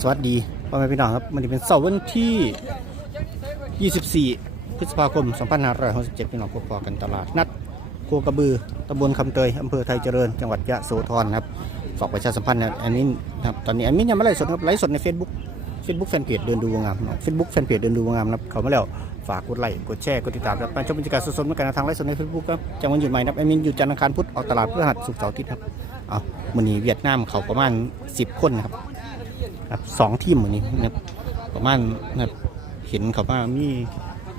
สวัสดีพ่อแม่พี่น้องครับมันเป็นเสาร์วันที่ 24 พฤษภาคม 2567พี่น้องพบกันตลาดนัดโคกระบือตำบลคำเตยอำเภอไทยเจริญ จังหวัดยะโสธรครับฝากประชาสัมพันธ์นะอันนี้ครับตอนนี้อันนี้ยังไม่ไลฟ์สดครับไลฟ์สดใน Facebook Facebook แฟนเพจเดินดูงามเฟซบุ๊กแฟนเพจเดินดูงามครับเขามาแล้วฝากกดไลค์กดแชร์กดติดตามครับไปชมบรรยากาศสดๆเหมือนกันทางไลฟ์สดใน Facebook ครับจังหวัดหยุดใหม่นะครับแอดมินหยุดจันทร์อังคารพุธออกตลาดเพฤหัดสุกเสาร์อาทิตย์ครับเอาวันนี้เวียดนามเขาประมาณ 10 คนนะครับ ครับสองทีมเหมือนนี้นะครับประมาณนะเห็นเขาว่ามี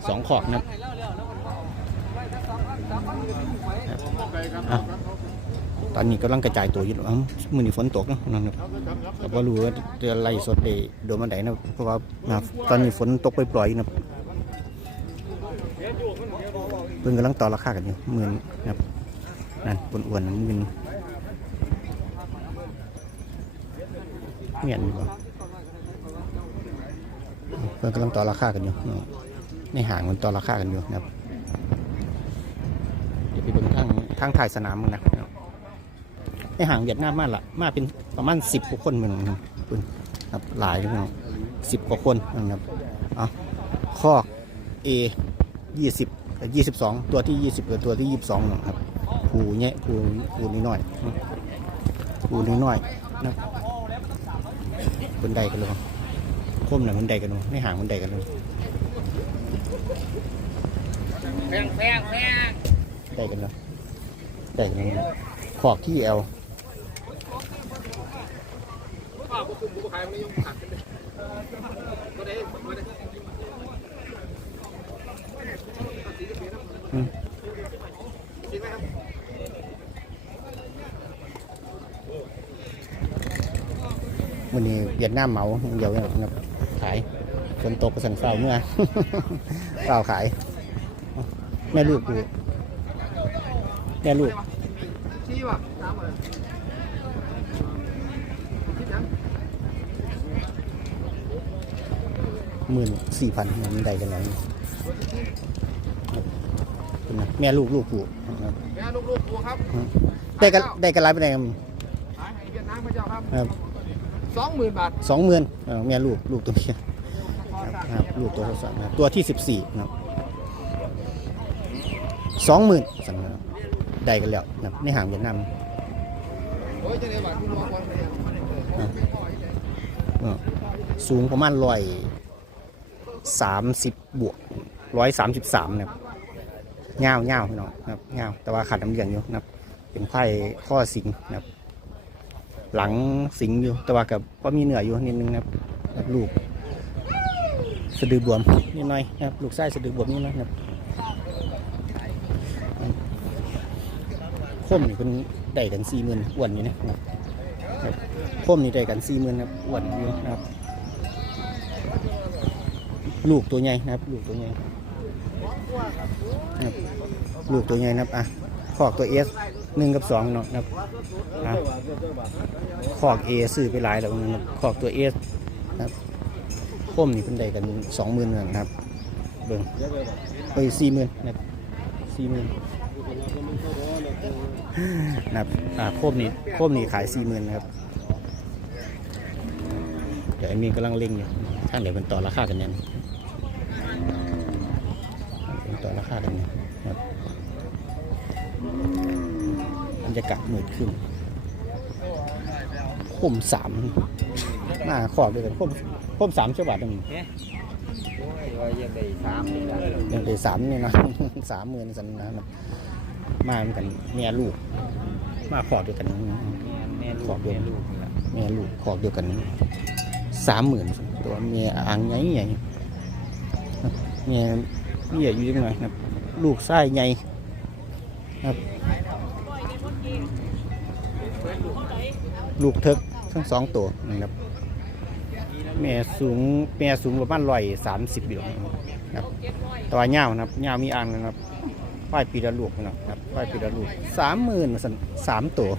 สองขอบนะครับตอนนี้กำลังกระจายตัวอยู่อ้าวมือนี้ฝนตกนะนะครับแต่ว่ารู้ว่าจะไล่สดได้โดนมันไดนะเพราะว่านะตอนนี้ฝนตกไปปล่อยนะครับเพิ่งกำลังต่อราคากันอยู่หมื่นนะครับนั่นอ้วนๆนะหมื่นเมียนอยู่ พื่อนกำลังต่อราคากันอยู่เนาะในห่างมันต่อราคากันอยู่นะครับเดี๋ยวไปเบิ่งทางทางถ่ายสนามมันนะครับในห่างเวียดนามมาละมาเป็นประมาณสิบกว่าคนเหมือนกันครับคุณครับหลายเลยสิบกว่าคนนะครับเอาข้อ A ยี่สิบยี่สิบสองตัวที่ยี่สิบกับตัวที่ยี่สิบสองนะครับผูเนี่ยผูผูนิดหน่อยผูนิดหน่อยๆนะครับคนใดกันเลยค มน่ะมันใดกันเนาะในห่างมันใดกันเนาะแพงแพงแพงใดกันเนาะใดกันเนาะขอกที่แอลข้าวคุมบุกขายมันยังขาดกันเลยก็ได้ก็ได้อืมวันนี้เวียดนามเหมาอย่างเดียวเนี่ยนะครับ ขายฝนตกกระสันเฝ้าเมื่อเฝ้าขาย แม่ลูกดูแม่ลูกชี้ว่ะตามมาคิดยังหมื่นสี่พันมันใดกันแล้วแม่ลูกลูกผูนะครับแม่ลูกๆกูครับ ได้กันได้กันไรไปไหนครับขายให้เวียดนามพระเจ้าครับครับ สองหมื่นบาทสองหมื่นแม่ลูกลูกตัวนี้ครับครับลูกตัวที่สองตัวที่สิบสี่นะครับสองหมื่นสั่งนะครับได้กันแล้วนะครับในห่างเวียดนามสูงประมาณร้อยสามสิบบวกร้อยสามสิบสามนะครับเงาเงาพี่น้องนะครับเงาแต่ว่าขาดน้ำเหลืองอยู่นะครับเป็นไข่ข้อสิงนะครับ หลังสิงอยู่แต่ว่ากับก็มีเหนืออยู่นิดนึงนะครับลูกสะดือบวมนิดหน่อยนะครับลูกไส้สะดือบวมนิดหน่อยนะครับคมนี่เป็นได้กันสี่หมื่นอ้วนอยู่นะครับครับคมนี่ได้กันสี่หมื่นครับอ้วนอยู่นะครับ ลูกตัวใหญ่นะครับ ลูกตัวใหญ่นะครับลูกตัวใหญ่นะครับอะขอกตัวเอส หนึ่งกับสองเนาะนะครับขอกเอซื้อไปหลายแล้วนะครับขอกตัวเอสนะครับคมนี่เป็นได้กันสองหมื่นนะครับ เบิ่งไปสี่หมื่นนะครับสี่หมื่นนะครับอ่าโคมนี่โคมนี่ขายสี่หมื่นนะครับ เดี๋ยวไอ้มีกำลังเล็งอยู่ข้างเดี๋ยวมันต่อราคากันเนี่ยมันต่อราคากันเนี่ยครับ รรยากาศมืดขึ้นคมสามหน้าขอบด้วยกันคมคมสามฉบับนึงโอ้ยยังได้สามนี่นะยังได้สามนี่นะสามหมื่นสันนะครับมาเหมือนกันแม่ลูก มาขอบด้วยกันแม่ลูกแม่ลูกนี่แหละแม่ลูกขอบเดียวกันสามหมื่นตัวเมียอ่างใหญ่ใหญ่เมียเมียอยู่ยังไงครับลูกไส้ใหญ่ครับ ลูกเทิกทั้งสองตัวนะครับแม่สูงแม่สูงประมาณร้อยสามสิบอยู่นะครับตัวเงาวนะครับเงาวมีอ่างนะครับป้ายปีละลูกนะครับป้ายปีละลูกสามหมื่นสามตัว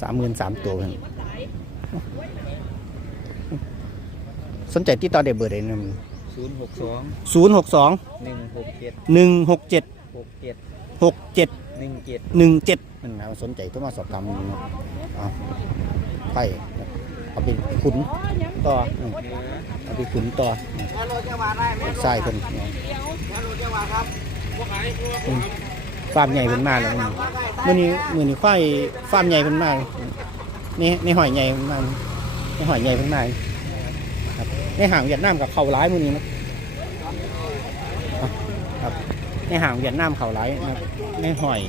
สามหมื่นสามตัวครับสนใจที่ต่อเดบเบอร์ได้หนึ่งศูนย์หกสองศูนย์หกสองหนึ่งหกเจ็ดหนึ่งหกเจ็ดหกเจ็ด หกเจ็ดหนึ่งเจ็ดหนึ่งเจ็ดนั่นนะสนใจโทรมาสอบถามนะครับเอาไปครับเอาไปขุนต่ออืมเอาไปขุนต่ออืมใส่เพิ่นอืมฟาร์มใหญ่เพิ่นมาแล้วมื้อนี้มื้อนี้ควายฟาร์มใหญ่เพิ่นมานี่นี่หอยใหญ่เพิ่นมานี่หอยใหญ่เพิ่นมาครับในห่างเวียดนามกับเขาร้ายมื้อนี้นะ ครับ ในหางเวียดนามเขาไหลนะครับในหอย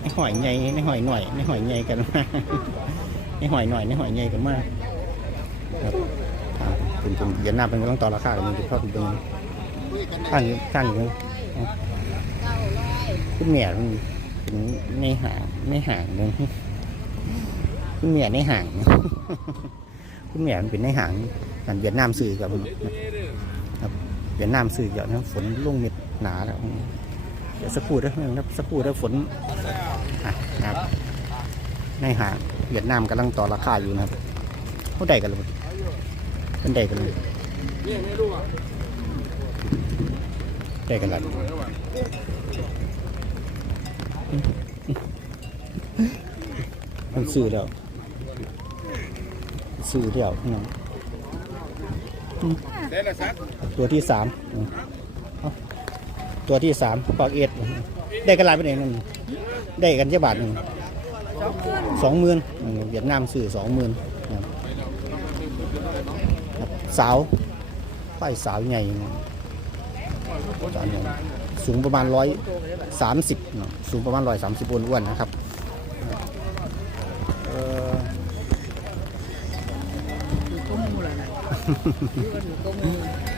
ในหอยใหญ่ในหอยหน่อยในหอยใหญ่กันมากในหอยหน่อยในหอยใหญ่กันมากครับเป็นเป็นเวียดนามเป็นต้องต่อราคากันมันจะเข้าถึงตรงนี้ข้างนี้ข้างอยู่ขึ้นเหนียมันเป็นในหางในหางนึงขึ้นเหนียในหางขึ้นเหนียมันเป็นในหางกันเวียดนามสื่อกับเวียดนามซื้อเยอะนะฝนลุ่งเม็ดหนาแล้ว เดี๋ยวสักครู่นะครับสักครู่ได้ฝนนะครับในหางเวียดนามกำลังต่อราคาอยู่นะครับเขาได้กันเลยเป็นได้กันเลยไม่รู้อะได้กันแล้วมันซื้อแล้วซื้อแล้วนะได้ละสักตัวที่สาม ตัวที่สามปอกเอ็ดได้กันหลายไปไหนนั่นได้กันเจ้าบาทหนึ่งสองหมื่นอืมเวียดนามซื้อสองหมื่นครับครับสาวไฟสาวใหญ่สาวใหญ่สูงประมาณร้อยสามสิบสูงประมาณร้อยสามสิบอ้วนๆนะครับเอ่อ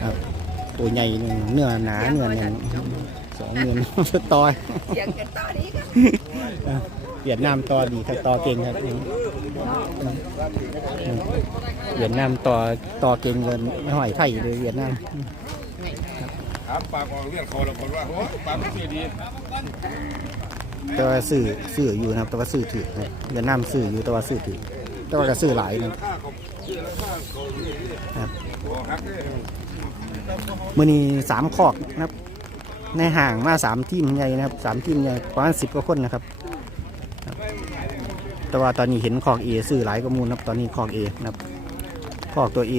ครับ ตัวใหญ่หนึ่งเนื้อหนาเนื้อแน่นสองเงินต่อยเสียงกันต่อนี้ก็เวียดนามต่อดีครับต่อเก่งครับเวียดนามต่อต่อเก่งเงินไม่ห่อยไทยเลยเวียดนามถามปากออกเรื่องเขาแล้วคนว่าโอ้ปากไม่ดีแต่ว่าซื้อซื้ออยู่นะครับแต่ว่าซื้อถือครับเวียดนามซื้ออยู่แต่ว่าซื้อถือแต่ว่าก็ซื้อหลายนะครับ มือนี้สามคอกนะครับ ในห่างมาสามทีมใหญ่นะครับสามทีมใหญ่ประมาณสิบกว่าคนนะครับ แต่ว่าตอนนี้เห็นคอกเอซื้อหลายกว่ามูลนะครับตอนนี้คอกเอนะครับคอกตัวเอ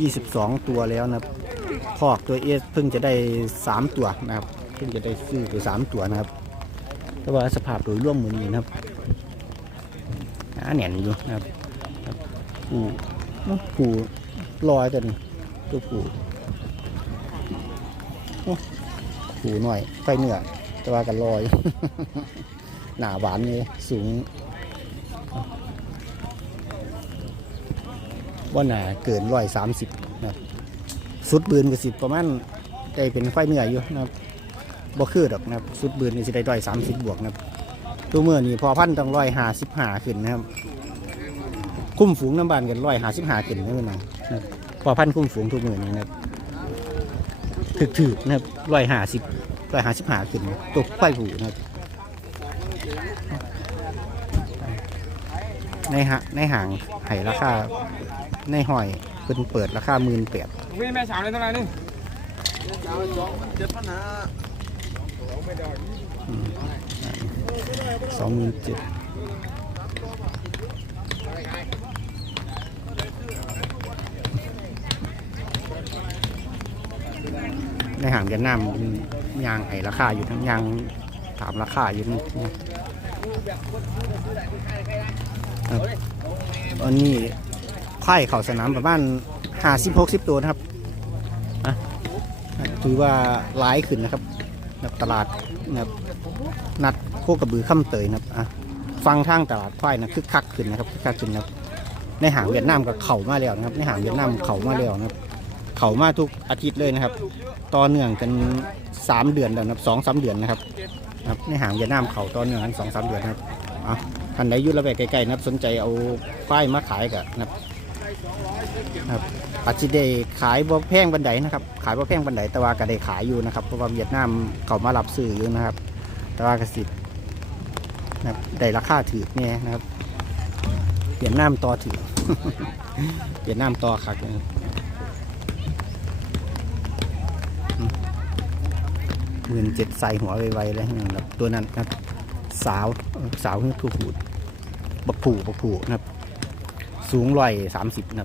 ยี่สิบสองตัวแล้วนะครับคอกตัวเอเพิ่งจะได้สามตัวนะครับเพิ่งจะได้ซื้อไปสามตัวนะครับ แต่ว่าสภาพโดยรวมมือนี้นะครับหนาแหน่นอยู่นะครับครับผูผูลอยตันตัวผู หูหน่อยไฟเหนือแต่ว่ากันลอย หนาหวานเลยสูงว่าหนาเกินร้อยสามสิบนะสุดบืนก็สิบประมาณได้เป็นไฟเหนืออยู่นะครับบ่คือดอกนะครับสุดบืนนี่สิได้ร้อยสามสิบบวกนะครับตัวเมื่อนี่พอพันต้องร้อยห้าสิบห้าขึ้นนะครับ คุ้มฝูงน้ำบานกันร้อยห้าสิบห้าขึ้นนะเพี่องนะพอพันคุ้มฝูงทุกมื่อนี่นะครับ ถึกๆนะครับร้อยหาสิบร้อยหาสิบหาขึ้นตกไฟผูนะครับในหาในห่างไห้ราคาในหอยเป็นเปิดราคาหมื่นแปดมีแม่สาวเลยเท่าไหร่นี่สองหมื่นเจ็ด ห่างเวียดนามมันยางไห้ราคาอยู่ทั้งยางถามราคาอยู่นี่ครับอันนี้ไพ่เข่าสนามประมาณห้าสิบหกสิบตัวนะครับอะถือว่าร้ายขึ้นนะครับนะครับตลาดนะครับนัดโคกระบือข้ามเตยนะครับอะฟังทางตลาดควายนะคึกคักขึ้นนะครับคึกคักขึ้นนะครับในหางเวียดนามก็เข่ามาแล้วนะครับในหางเวียดนามเข่ามาแล้วนะครับ เขามาทุกอาทิตย์เลยนะครับ ต่อเนื่องกันสามเดือนแล้วนะครับสองสามเดือนนะครับครับในหางเวียดนามเขาต่อเนื่องกันสองสามเดือนนะครับอะท่านใดยุ่ระแวกใกล้ๆนะครับสนใจเอาควายมาขายกับนะครับครับปัจจุบันขายบ่แพงบันไดนะครับ ขายบ่แพงบันไดแต่ว่าก็ได้ขายอยู่นะครับเพราะว่าเวียดนามเขามารับซื้ออยู่นะครับ แต่ว่ากสินะครับได้ราคาถือเนี่ยนะครับเวียดนามต่อถือเวียดนามต่อคักนะครับ หมื่นเจ็ดใส่หัวไวๆเลยนะครับตัวนั้นครับ สาวสาวคือผู้ผูดบักผูบักผูนะครับ สูงร้อยสามสิบนะครับ